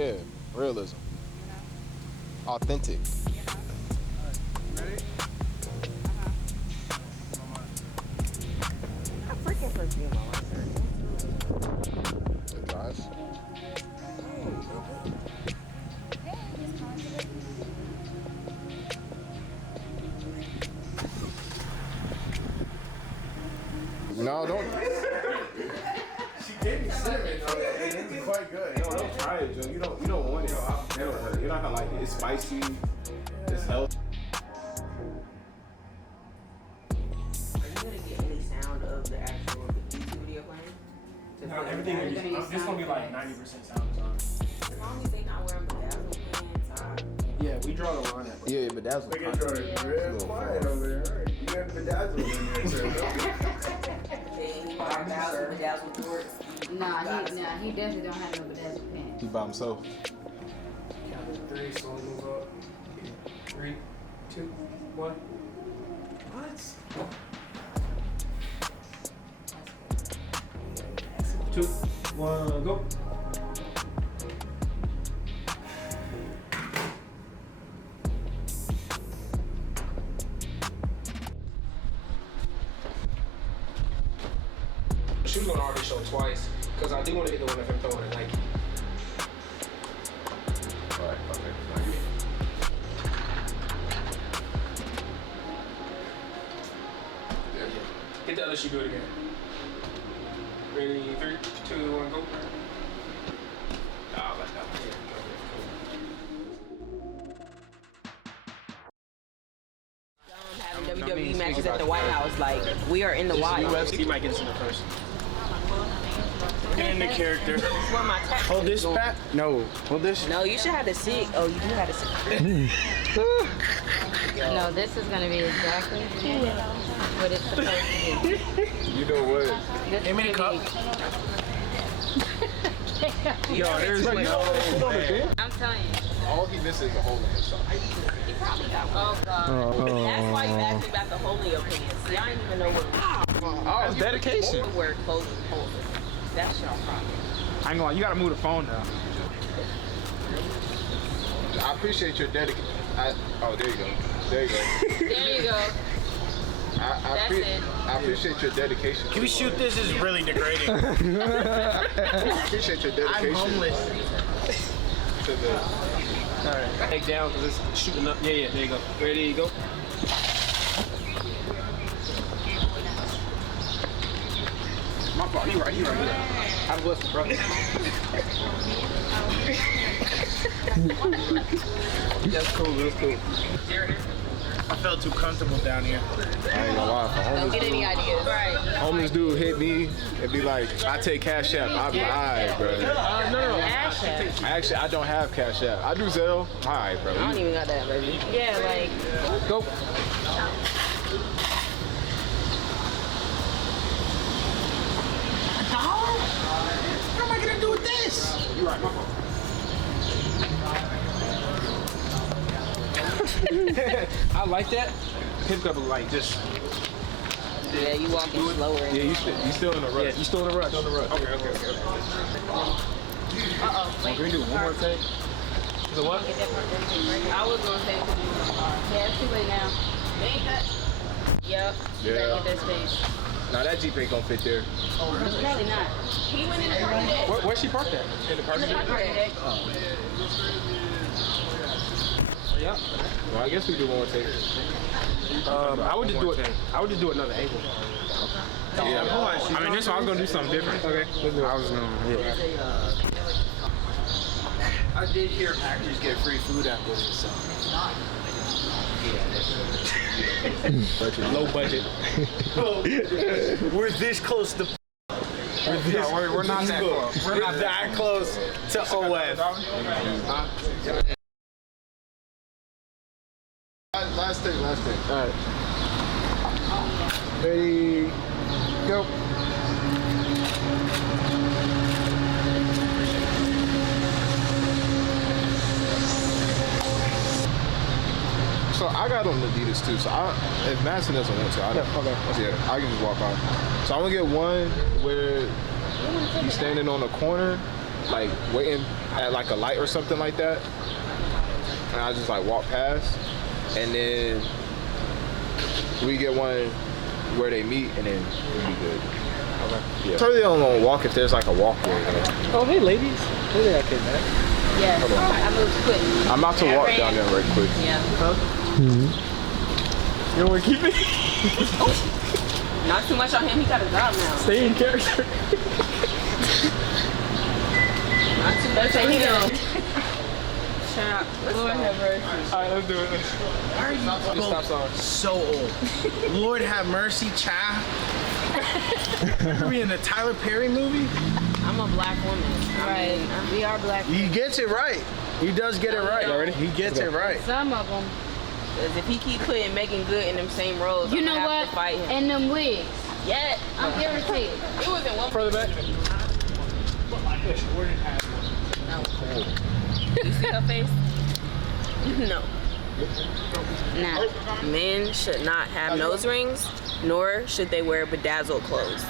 Yeah, realism. Authentic. Ready? I freaking perfume on my shirt. Good guys. No, don't. She gave me cinnamon, though. It's quite good. No, don't try it, Joe. You don't want it. You're not gonna like it. It's spicy. It's healthy. Are you gonna get any sound of the actual YouTube video playing? No, everything is, this gonna be like 90% sound design. As long as they not wearing bedazzled pants, Yeah, we draw the line at. Yeah, but that's what. Look at Jordan. Real quiet over there. Right. You got bedazzled in there, too. bedazzled shorts. Nah, he definitely don't have no bedazzled pants. He by himself. Count to 3, slowly move up. 3, 2, 1. What? 2, 1, go. She was gonna already show twice because I do want to get the one of him throwing a Nike. Alright, okay. Get the other shoe, do it again. Ready, 3, 2, 1, go. Oh, let's go. Having WWE matches at the White House, like we are in the wild. He might get us in the first. Get in the character. Where my Hold this, Pat? No. Hold this. No, you should have the SIG. Oh, you do have the SIG. No, this is gonna be exactly what it's supposed to be. You know what? Give me the cup. Yo, there's like no way. I'm telling you. All he misses is a hole in his sock. He probably got one. Oh, God. That's why you asked me about the Holio pants. See, I didn't even know what. Oh, that's dedication. You wear clothes and holes. That's your problem. I ain't gonna lie, you gotta move the phone down. I appreciate your dedication. Oh, there you go. There you go. There you go. I appreciate your dedication. Can we shoot this? This is really degrading. I appreciate your dedication. I'm homeless. To the, Alright, take down because it's shooting up. Yeah, there you go. Ready, go. My fault, he right. I'm blessed, brother. That's cool. I felt too comfortable down here. I ain't gonna lie. If a Don't homeless get any dude, ideas. Right. homeless dude hit me, it'd be like, I take Cash App. I'd be like, alright, bro. No. Actually, I don't have Cash App. I do Zelle. Alright, bro. I don't even got that, baby. Yeah, like. Go. What am I gonna do with this? You're right, my fault. I like that. Pick up like just. Yeah, you walking slower. Yeah, you still in a rush. Yeah, you still in a rush. Still in a rush. Okay. Uh-oh. Can we do one more take? Is it what? I was gonna say, Yeah, it's too late now. they ain't cut. Yep. Yeah. Better get that space. Nah, that Jeep ain't gonna fit there. Probably not. He went in the parking deck. Where's she parked at? In the parking lot? Yeah. Well, I guess we do one more take. I would just do it. I would just do another angle. Yeah. I mean, this one I was gonna do something different. Okay. I was gonna. Yeah. I did hear actors get free food after this, so. Low budget. We're this close to. We're not that close. We're not that close to OF. Last take. All right. Ready, go. So I got on Adidas too. So if Madison doesn't want to, I can just walk off. So I'm gonna get one where he's standing on a corner, like waiting at like a light or something like that, and I just like walk past, and then we get one where they meet, and then we'll be good. Okay. Yeah. So they don't want to walk if there's like a walkway. Oh, hey, ladies. Hey there, okay, man. Yes. I moved quick. I'm about to walk down there right quick. Yeah. You don't want to keep it? Not too much on him. He got a job now. Stay in character. Not too much on him. Lord have mercy. All right, let's do it. Why are you Stop sign. so old? Lord have mercy, child. Are we in a Tyler Perry movie? I'm a black woman. Right. We are black. He gets it right. He does get it right. Ready? He gets it right. Some of them. Because if he keep putting making good in them same roles, You I'm know gonna have what? to fight him. And them wigs. Yeah. I'm irritated. It was in one. Further back. You see her face? No. Nah. Men should not have nose rings, nor should they wear bedazzled clothes.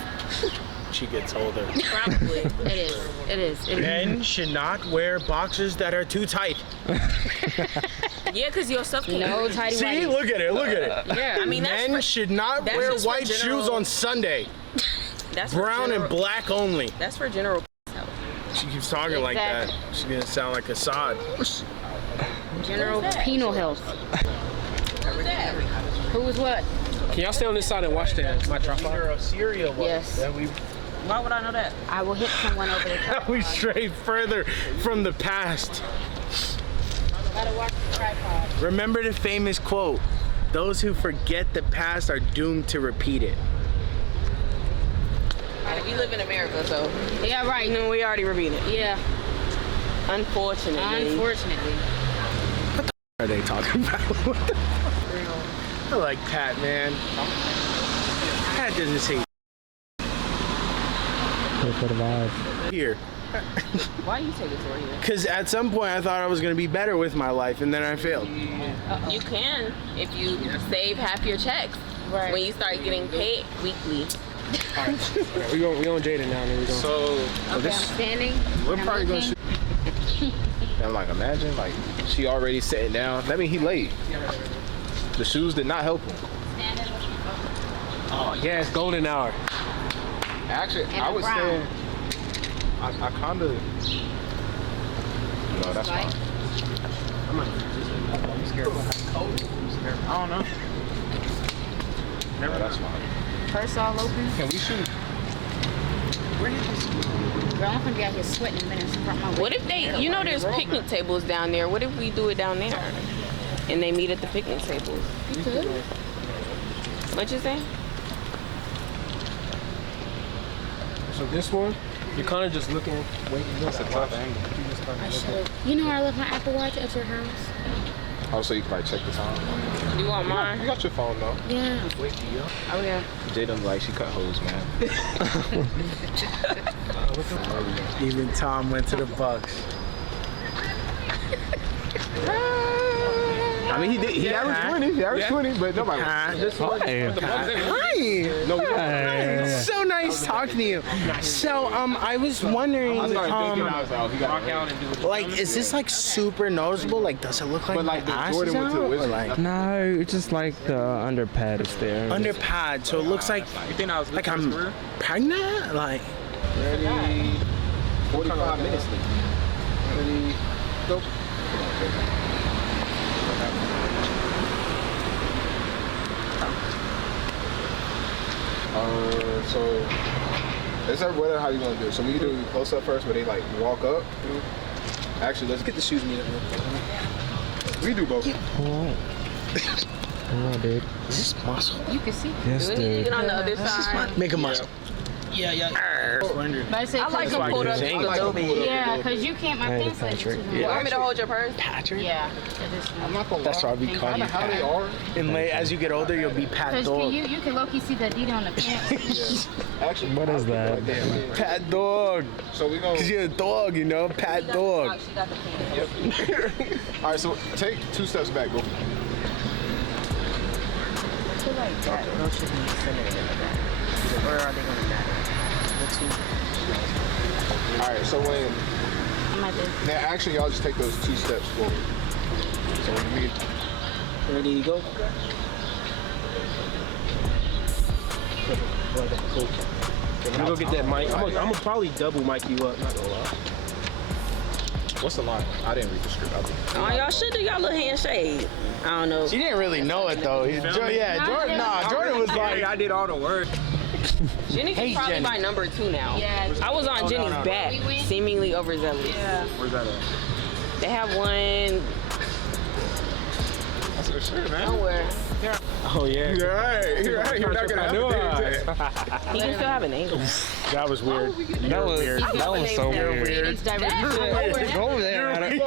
She gets older. Probably. It is. It is. It is. Men should not wear boxers that are too tight. Yeah, because your stuff can't. No tighty See, whities. look at it, look at it. Yeah, I mean, that's Men for, should not that's wear just for white general- shoes on Sunday. that's for Brown general, and black only. That's for general health. She keeps talking like that. Exactly. She's gonna sound like Assad. General penal health. Who was what? Can y'all stay on this side and watch my tripod? Of Syria was. Yes. That we Why would I know that? I will hit someone over the top. we stray further from the past. Gotta watch the tripod. Remember the famous quote: "Those who forget the past are doomed to repeat it." We live in America, so Yeah, right. you know we already repeated it. Yeah. Unfortunately. Unfortunately. What are they talking about? What the fuck? I like Pat, man. Pat doesn't say For the vibe. here. Why you take it to her here? Because at some point I thought I was going to be better with my life, and then I failed. You can if you save half your checks. Right. When you start getting paid weekly. We on Jaden now, and then we going. So Okay, I'm standing. we're and I'm probably gonna looking. shoot. And like, imagine like she already sitting down. That mean he late. The shoes did not help him. Oh, yeah, it's golden hour. Actually, And I a was brown. saying, I kind of. No, that's Right. fine. I don't know. No, that's fine. Purse all open. Can we shoot? Girl, I'm gonna be out here sweating in a minute. What if they, you know, there's picnic tables down there. What if we do it down there? And they meet at the picnic tables. You could. What you saying? So this one, you're kind of just looking, waiting. That's a tough angle. You know where I left my Apple Watch at your house? Oh, so you can like check the time. You want mine? You got your phone though. Yeah. Oh yeah. Jaden like she cut hoes, man. Even Tom went to the Bucks. I mean, he did. He averaged 20. He averaged 20, but nobody. Hi. So nice talking to you. So, I was wondering, I started thinking, I was like, oh, he got it. like, is this like super noticeable? Like, does it look like But my like the ass is Jordan went to the out? Or Wizards. like No, it's just like the underpad is there. under pad, so it looks like I'm pregnant. Like, Ready? 45 minutes. Ready? Go. So is that whether how you want to do it? So we can do close up first, where they like walk up. Actually, let's get the shoes meet up. We do both. Alright. Alright, dude. is this muscle? You can see. Yes, We need to dude. get on the other side. Make a muscle. But I said, I like That's why them pulled you're up saying a little bit. yeah, because you can't, my Hey, pants like Patrick. too You long. want me to hold your purse? Patrick. Yeah. I'm not gonna That's lie. why we call you How they Pat. are. And as you get older, you'll be Pat Because Dog. you can low-key see the Adidas on the pants. Actually, What is that? Right there, man. Pat Dog. So we gonna. Because you're a dog, you know? Pat Dog. She got the pants. All right, so take 2 steps back. Go. I feel like that those should be centered in the back. Or are they going to matter? All right, so when my best. Now, actually, y'all just take those 2 steps forward. So when you meet, Ready to go? Cool. I'm gonna go get that mic. I'm gonna probably double mic you up. Not gonna lie. what's the line? I didn't read the script. Oh, y'all should do y'all little handshake. I don't know. She didn't really know it though. Jordan was like, I did all the work. Jenny's probably Jenny. by number 2 now. Yeah. I was on Jenny's back, We went- seemingly overzealous. Yeah. Where's that at? They have one That's for sure, man. somewhere. Oh yeah. You're right. You're right. You're not gonna have to do it. He can still have a name. That was weird. That was so weird. Cadence director. Go there.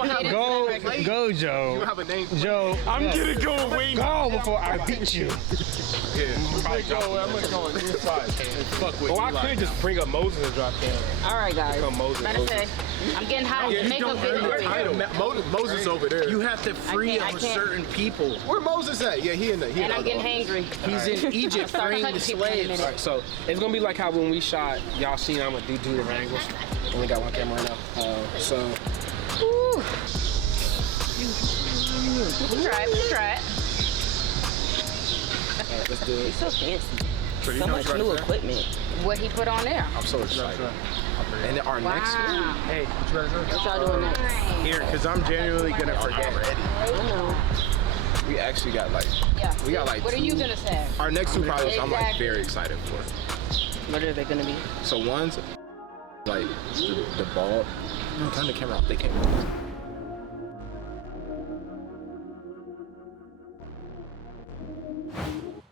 Go, Joe. You have a name. Joe, I'm gonna go away. go before I beat you. I'm gonna go on inside. Fuck with Oh, you I like could just bring up Moses and drop down. All right, guys. Come Moses. Better say, I'm getting hot. The makeup video. Moses over there. You have to free I up can't. certain people. Where Moses at? Yeah, he in the. And I'm getting hangry. He's in Egypt Start freeing the cutting people in a slaves. minute. Right, so it's gonna be like how when we shot, y'all seen I'm gonna do the angles. Only got one camera right now. So Try it. let's do it. He's so fancy. So much new equipment. What he put on there. I'm so excited. And then our next one. Wow. Hey, what you ready to What y'all doing next? Here, because I'm genuinely gonna forget. I know. We actually got like. Yeah. We got like What are you 2 gonna say? Our next 2 projects, I'm like Exactly. very excited for. What are they gonna be? So one's like the ball. No, turn the camera off. They can't.